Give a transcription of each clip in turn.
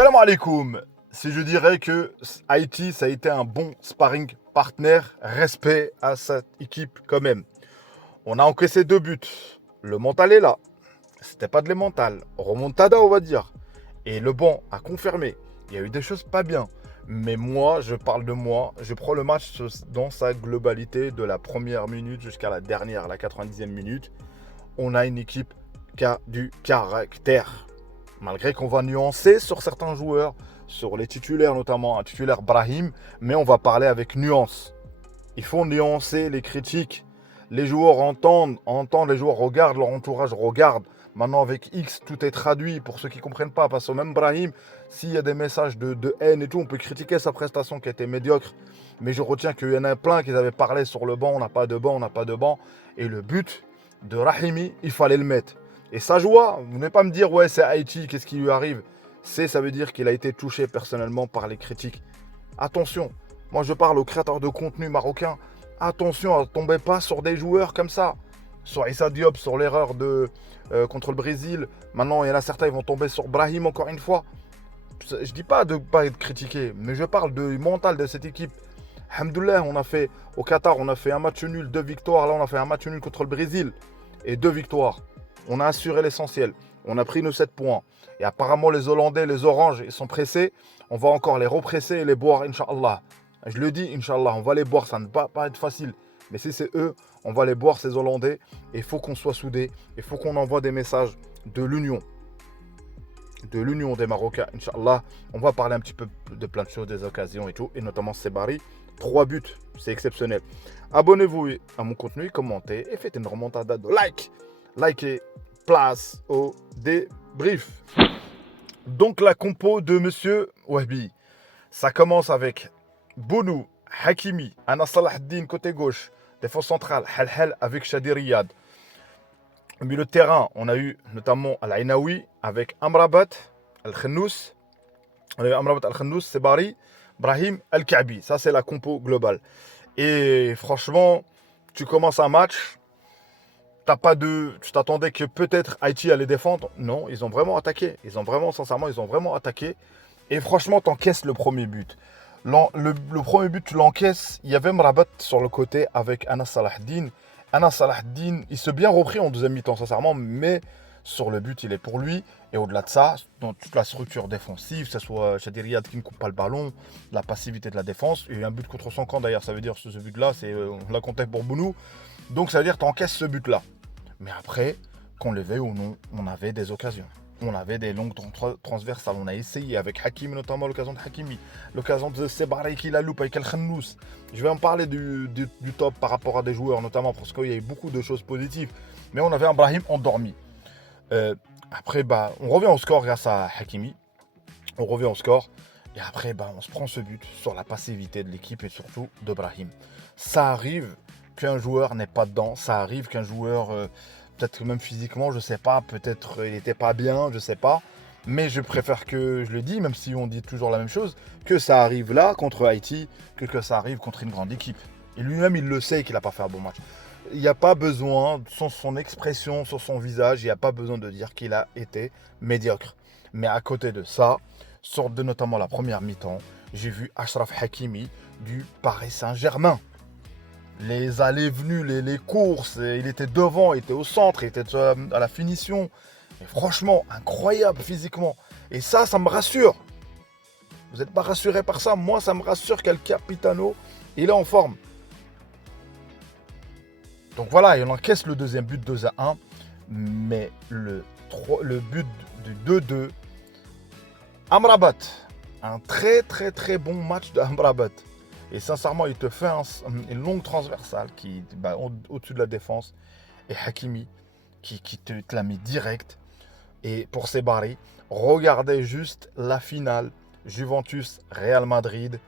Salam alaikum. Si je dirais que Haïti, ça a été un bon sparring partner, respect à cette équipe quand même. On a encaissé 2 buts. Le mental est là. C'était pas de les mental. Remontada, on va dire. Et le banc a confirmé. Il y a eu des choses pas bien. Mais moi, je parle de moi. Je prends le match dans sa globalité de la première minute jusqu'à la dernière, la 90e minute. On a une équipe qui a du caractère. Malgré qu'on va nuancer sur certains joueurs, sur les titulaires notamment, un titulaire Brahim, mais on va parler avec nuance. Il faut nuancer les critiques. Les joueurs entendent, les joueurs regardent, leur entourage regarde. Maintenant avec X, tout est traduit pour ceux qui ne comprennent pas. Parce que même Brahim, s'il y a des messages de haine et tout, on peut critiquer sa prestation qui était médiocre. Mais je retiens qu'il y en a plein qui avaient parlé sur le banc, on n'a pas de banc, on n'a pas de banc. Et le but de Rahimi, il fallait le mettre. Et sa joie, vous n'allez pas me dire, ouais, c'est Haïti, qu'est-ce qui lui arrive? Ça veut dire qu'il a été touché personnellement par les critiques. Attention, moi je parle aux créateurs de contenu marocains. Attention à ne tomber pas sur des joueurs comme ça. Sur Issa Diop, sur l'erreur contre le Brésil. Maintenant, il y en a certains qui vont tomber sur Brahim encore une fois. Je dis pas de ne pas être critiqué, mais je parle du mental de cette équipe. Alhamdoulilah, au Qatar, on a fait un match nul, 2 victoires. Là, on a fait un match nul contre le Brésil et 2 victoires. On a assuré l'essentiel. On a pris nos 7 points. Et apparemment, les Hollandais, les Oranges, ils sont pressés. On va encore les represser et les boire, Inch'Allah. Je le dis, Inch'Allah, on va les boire. Ça ne va pas être facile. Mais si c'est eux, on va les boire, ces Hollandais. Et il faut qu'on soit soudés. Il faut qu'on envoie des messages de l'union. De l'union des Marocains, Inch'Allah. On va parler un petit peu de plein de choses, des occasions et tout. Et notamment Sebari. 3 buts, c'est exceptionnel. Abonnez-vous à mon contenu, commentez et faites une remontada de like. Likez, place au débrief. Donc la compo de Monsieur Wahbi. Ça commence avec Bounou, Hakimi, Anas Salah Din côté gauche, défense centrale, Hal avec Shadi Riyad. Au milieu de terrain, on a eu notamment Al-Ainaoui avec Amrabat, Al-Khennous. On a eu Amrabat Al-Khennous, Sebari, Brahim, Al-Kaabi. Ça, c'est la compo globale. Et franchement, tu commences un match, tu t'attendais que peut-être Haïti allait défendre. Non, ils ont vraiment attaqué. Sincèrement, ils ont vraiment attaqué. Et franchement, t'encaisses le premier but. Le premier but, tu l'encaisses. Il y avait Mrabat sur le côté avec Anas Salah Din. Anas Salah Din, il s'est bien repris en deuxième mi-temps, sincèrement, mais sur le but, il est pour lui. Et au-delà de ça, dans toute la structure défensive, que ce soit Shadi Riyad qui ne coupe pas le ballon, la passivité de la défense. Il y a eu un but contre son camp d'ailleurs, ça veut dire ce but-là, on l'a compté pour Bounou. Donc ça veut dire que tu encaisses ce but-là. Mais après, qu'on le veuille ou non, on avait des occasions. On avait des longues transversales. On a essayé avec Hakimi, notamment l'occasion de Hakimi. L'occasion de Sebari qui la loupe avec Al-Khennous. Je vais en parler du top par rapport à des joueurs, notamment parce qu'il y a eu beaucoup de choses positives. Mais on avait un Brahim endormi. Après, on revient au score grâce à Hakimi. On revient au score. Et après, on se prend ce but sur la passivité de l'équipe et surtout de Brahim. Ça arrive qu'un joueur n'est pas dedans. Ça arrive qu'un joueur, peut-être que même physiquement, je sais pas, peut-être il n'était pas bien, je sais pas. Mais je préfère que je le dis, même si on dit toujours la même chose, que ça arrive là contre Haïti, que ça arrive contre une grande équipe. Et lui-même, il le sait qu'il n'a pas fait un bon match. Il n'y a pas besoin, sur son expression, sur son visage, il n'y a pas besoin de dire qu'il a été médiocre. Mais à côté de ça, sort de notamment la première mi-temps, j'ai vu Achraf Hakimi du Paris Saint-Germain. Les allées-venues, les courses, il était devant, il était au centre, il était à la finition. Et franchement, incroyable physiquement. Et ça me rassure. Vous n'êtes pas rassuré par ça? Moi, ça me rassure qu'El Capitano, il est en forme. Donc voilà, il encaisse le deuxième but 2-1. Mais le but du 2-2, Amrabat. Un très très très bon match d'Amrabat. Et sincèrement, il te fait une longue transversale qui au-dessus de la défense. Et Hakimi qui te l'a mis direct. Et pour Sebari, regardez juste la finale Juventus-Real Madrid,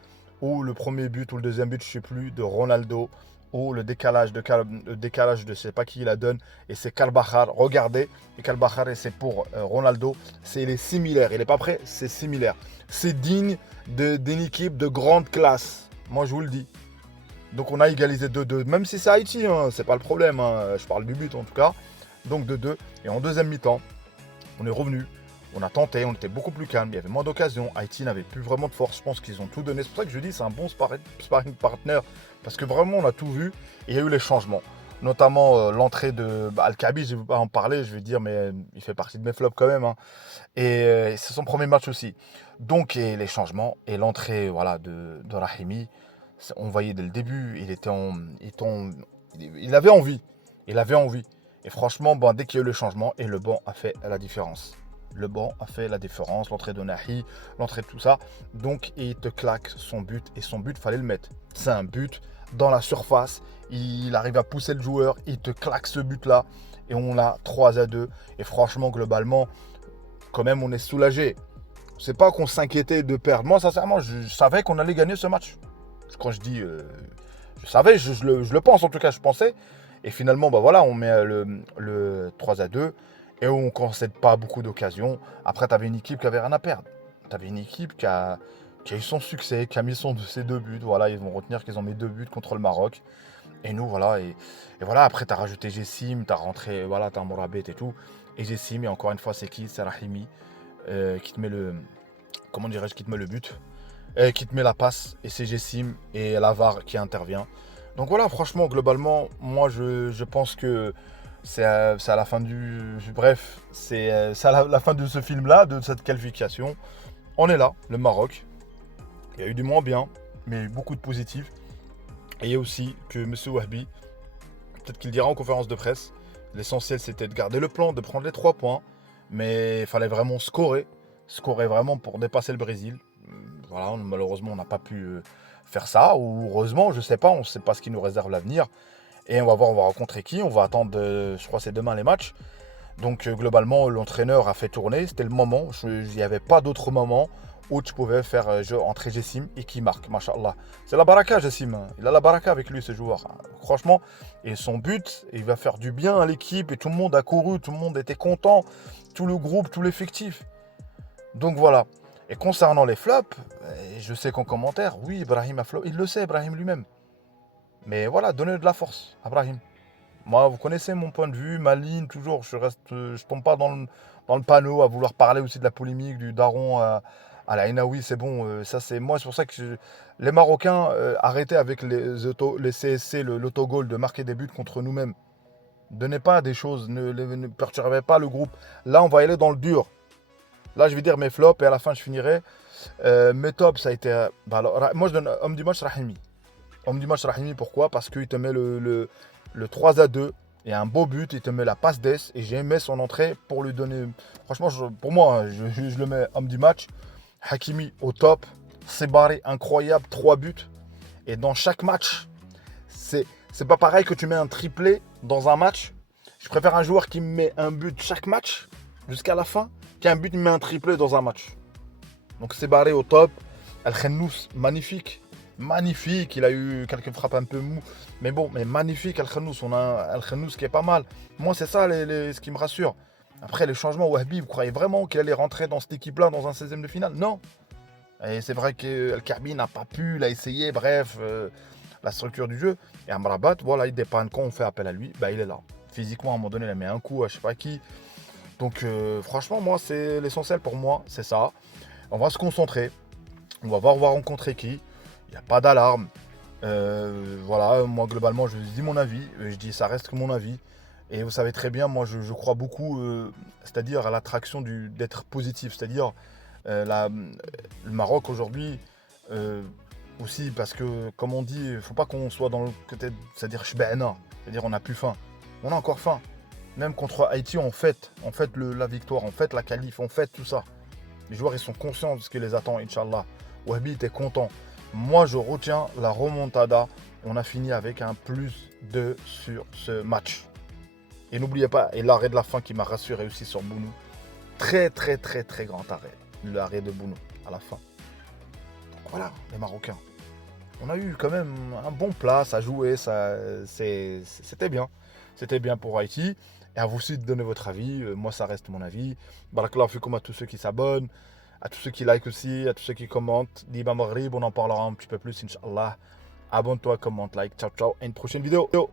où le premier but ou le deuxième but, je ne sais plus, de Ronaldo, ou le décalage de je ne sais pas qui la donne, et c'est Carvajal. Regardez, et Carvajal, et c'est pour Ronaldo, il est similaire. Il n'est pas prêt, c'est similaire. C'est digne d'une équipe de grande classe. Moi, je vous le dis. Donc, on a égalisé 2-2. Même si c'est Haïti, c'est pas le problème. Je parle du but, en tout cas. Donc, 2-2. Et en deuxième mi-temps, on est revenu. On a tenté, on était beaucoup plus calme, il y avait moins d'occasions. Haïti n'avait plus vraiment de force. Je pense qu'ils ont tout donné. C'est pour ça que je dis c'est un bon sparring partner. Parce que vraiment, on a tout vu. Et il y a eu les changements. Notamment l'entrée de Al-Khabi, je ne vais pas en parler, je vais dire, mais il fait partie de mes flops quand même. Hein. Et c'est son premier match aussi. Donc, et les changements et l'entrée voilà, de Rahimi, on voyait dès le début, il avait envie. Il avait envie. Et franchement, dès qu'il y a eu le changement, et le banc a fait la différence. Le banc a fait la différence, l'entrée de Nahi, l'entrée de tout ça. Donc, il te claque son but. Et son but, fallait le mettre. C'est un but dans la surface. Il arrive à pousser le joueur. Il te claque ce but-là. Et on l'a 3-2. Et franchement, globalement, quand même, on est soulagé. C'est pas qu'on s'inquiétait de perdre. Moi, sincèrement, je savais qu'on allait gagner ce match. Quand je dis, je savais, je le pense en tout cas, je pensais. Et finalement, voilà, on met le 3-2 et on ne concède pas beaucoup d'occasions. Après, tu avais une équipe qui avait rien à perdre. Tu avais une équipe qui a eu son succès, qui a mis ses 2 buts. Voilà, ils vont retenir qu'ils ont mis 2 buts contre le Maroc. Et nous, voilà. Et voilà, après, tu as rajouté Jessim, tu as rentré, voilà, tu as Morabet et tout. Et Jessim, et encore une fois, c'est qui? C'est Rahimi qui te met comment dirais-je, qui te met le but. Qui te met la passe. Et c'est Jessim et la VAR qui intervient. Donc voilà, franchement, globalement, moi, je pense que c'est à la fin bref, c'est à la fin de ce film-là, de cette qualification. On est là, le Maroc. Il y a eu du moins bien, mais il y a eu beaucoup de positifs. Et il y a aussi que M. Wahbi, peut-être qu'il dira en conférence de presse, l'essentiel c'était de garder le plan, de prendre les 3 points. Mais il fallait vraiment scorer vraiment pour dépasser le Brésil. Voilà, malheureusement, on n'a pas pu faire ça. Ou heureusement, je ne sais pas, on ne sait pas ce qui nous réserve l'avenir. Et on va voir, on va rencontrer qui. On va attendre, je crois que c'est demain les matchs. Donc globalement, l'entraîneur a fait tourner. C'était le moment. Il n'y avait pas d'autre moment où tu pouvais faire entrer Jessim et qui marque. Masha'Allah. C'est la baraka, Jessim. Il a la baraka avec lui, ce joueur. Franchement. Et son but, il va faire du bien à l'équipe. Et tout le monde a couru. Tout le monde était content. Tout le groupe, tout l'effectif. Donc voilà. Et concernant les flops, je sais qu'en commentaire, oui, Ibrahim a flop. Il le sait, Ibrahim lui-même. Mais voilà, donnez de la force à Ibrahim. Moi, vous connaissez mon point de vue, ma ligne, toujours. Je tombe pas dans le panneau à vouloir parler aussi de la polémique, du daron à la Inaoui. C'est bon, ça c'est moi. C'est pour ça que les Marocains, arrêtez avec les CSC, l'autogol, de marquer des buts contre nous-mêmes. Donnez pas des choses, ne perturbez pas le groupe. Là, on va y aller dans le dur. Là, je vais dire mes flops et à la fin, je finirai. Mes tops, ça a été. Alors, moi, je donne homme du match Rahimi. Homme du match Rahimi, pourquoi? Parce qu'il te met le 3-2 et un beau but. Il te met la passe d'Es et j'ai aimé son entrée pour lui donner. Franchement, pour moi, je le mets homme du match. Hakimi au top. Sebari, incroyable, 3 buts. Et dans chaque match, c'est pas pareil que tu mets un triplé dans un match. Je préfère un joueur qui me met un but chaque match jusqu'à la fin qu'un but met un triplé dans un match. Donc c'est barré au top. Al-Khennous, magnifique. Magnifique. Il a eu quelques frappes un peu mou. Mais bon, mais magnifique Al-Khennous. On a Al-Khennous qui est pas mal. Moi, c'est ça ce qui me rassure. Après, les changements, Wahbi, vous croyez vraiment qu'il allait rentrer dans cette équipe-là dans un 16e de finale? Non. Et c'est vrai qu'Al-Khabi n'a pas pu, il a essayé, bref, la structure du jeu. Et Amrabat, voilà, il dépanne. Quand on fait appel à lui, il est là. Physiquement, à un moment donné, il a mis un coup à je sais pas qui. Donc franchement, moi, c'est l'essentiel pour moi, c'est ça. On va se concentrer. On va voir, on va rencontrer qui. Il n'y a pas d'alarme. Voilà, moi, globalement, je dis mon avis. Je dis, ça reste que mon avis. Et vous savez très bien, moi, je crois beaucoup, c'est-à-dire à l'attraction d'être positif. C'est-à-dire, le Maroc, aujourd'hui, aussi, parce que, comme on dit, il ne faut pas qu'on soit dans le côté, c'est-à-dire, shba'na. C'est-à-dire, on n'a plus faim. On a encore faim. Même contre Haïti, on fête la victoire, on fête la qualif, on fête tout ça. Les joueurs, ils sont conscients de ce qui les attend, Inch'Allah. Wahbi était content. Moi, je retiens la remontada. On a fini avec un +2 sur ce match. Et n'oubliez pas, et l'arrêt de la fin qui m'a rassuré aussi sur Bounou. Très, très, très, très grand arrêt. L'arrêt de Bounou à la fin. Donc voilà, les Marocains. On a eu quand même un bon place à jouer. C'était bien. C'était bien pour Haïti. Et à vous aussi de donner votre avis. Moi, ça reste mon avis. Barakallahu fikoum à tous ceux qui s'abonnent, à tous ceux qui likent aussi, à tous ceux qui commentent. Diba Maghrib, on en parlera un petit peu plus, Inch'Allah. Abonne-toi, commente, like. Ciao, ciao. Et une prochaine vidéo. Yo.